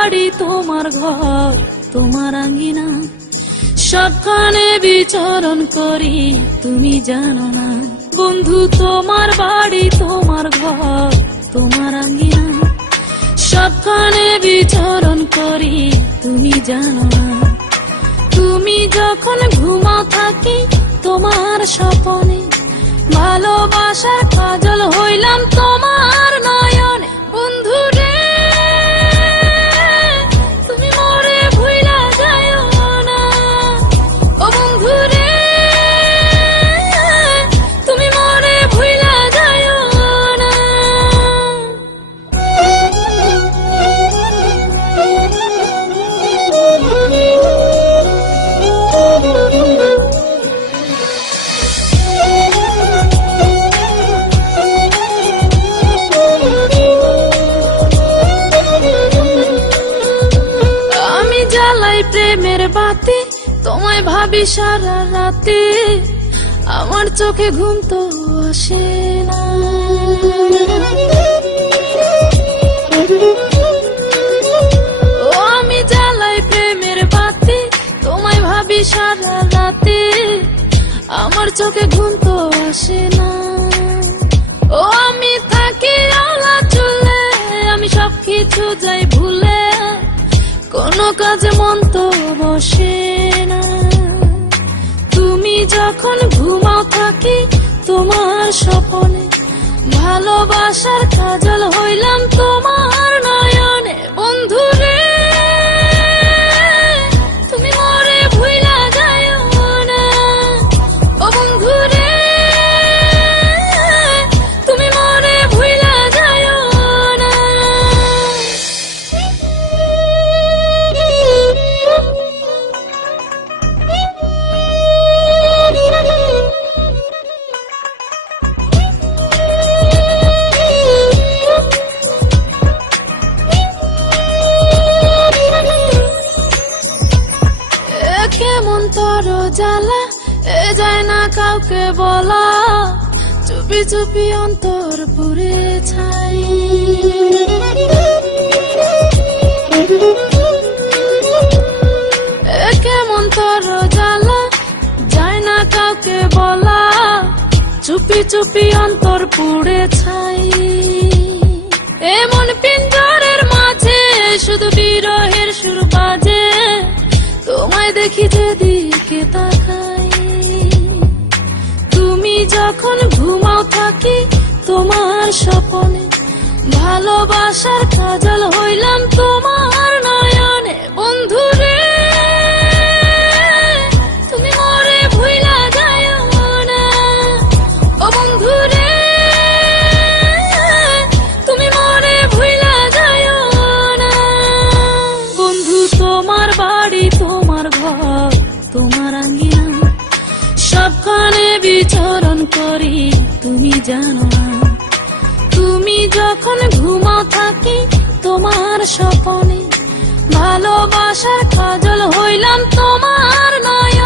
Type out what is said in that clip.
বাড়ি তোমার ঘর তোমার আঙ্গিনা, সবখানে বিচরণ করি তুমি জানো না। বন্ধু তোমার বাড়ি তোমার ঘর তোমার আঙ্গিনা, সবখানে বিচরণ করি তুমি জানো না। তুমি যখন ঘুমাও থাকি তোমার স্বপনে, ভালোবাসার কাজল হইলাম তোমার নয়নে। বন্ধু রে তুমি মরে ভুইলা যাইও না, ও বন্ধু রে তুমি মরে ভুইলা যাইও না। প্রেমের বাতি তোমায় ভাবি সারা রাতে, আমার চোখে ঘুম তো আসে না। ও আমি জ্বালাই প্রেমের বাতি তোমায় ভাবি সারা রাতে, আমার চোখে ঘুম তো আসে না। ও আমি থাকি আলা চুলে, আমি সবকিছু যাই ভুলে, কোনো কাজে মন তো বসে না। তুমি যখন ঘুমাও থাকি তোমার স্বপনে, ভালোবাসার কাজল হইলাম তোমার নয়নে। বন্ধু রে তুমি মরে ভুইলা যাইও না, ও বন্ধু রে তুমি মরে ভুইলা যাইও না। কেমন তোর জ্বালা এ যায় না কাউকে বলা, চুপি চুপি অন্তর পুড়ে ছাই। কেমন তোর জ্বালা যায় না কাউকে বলা, চুপি চুপি অন্তর পুড়ে ছাই। এমন পিঞ্জরের মাঝে শুধু বিরহের সুর বাজে, তোমায় দেখি যেদিকে তাকাই। তুমি যখন ঘুমাও থাকি তোমার স্বপনে, ভালোবাসার কাজল হইলাম তোমার নয়নে। বন্ধু রে তুমি মরে ভুইলা যাইও না, ও বন্ধু রে তুমি মরে ভুইলা যাইও না। বন্ধু তোমার বাড়ি তোমার ঘর তোমার আঙ্গিনা, সবখানে বিচরণ করি তুমি জানো না। তুমি যখন ঘুমাও থাকি তোমার স্বপনে, ভালোবাসার কাজল হইলাম তোমার নয়।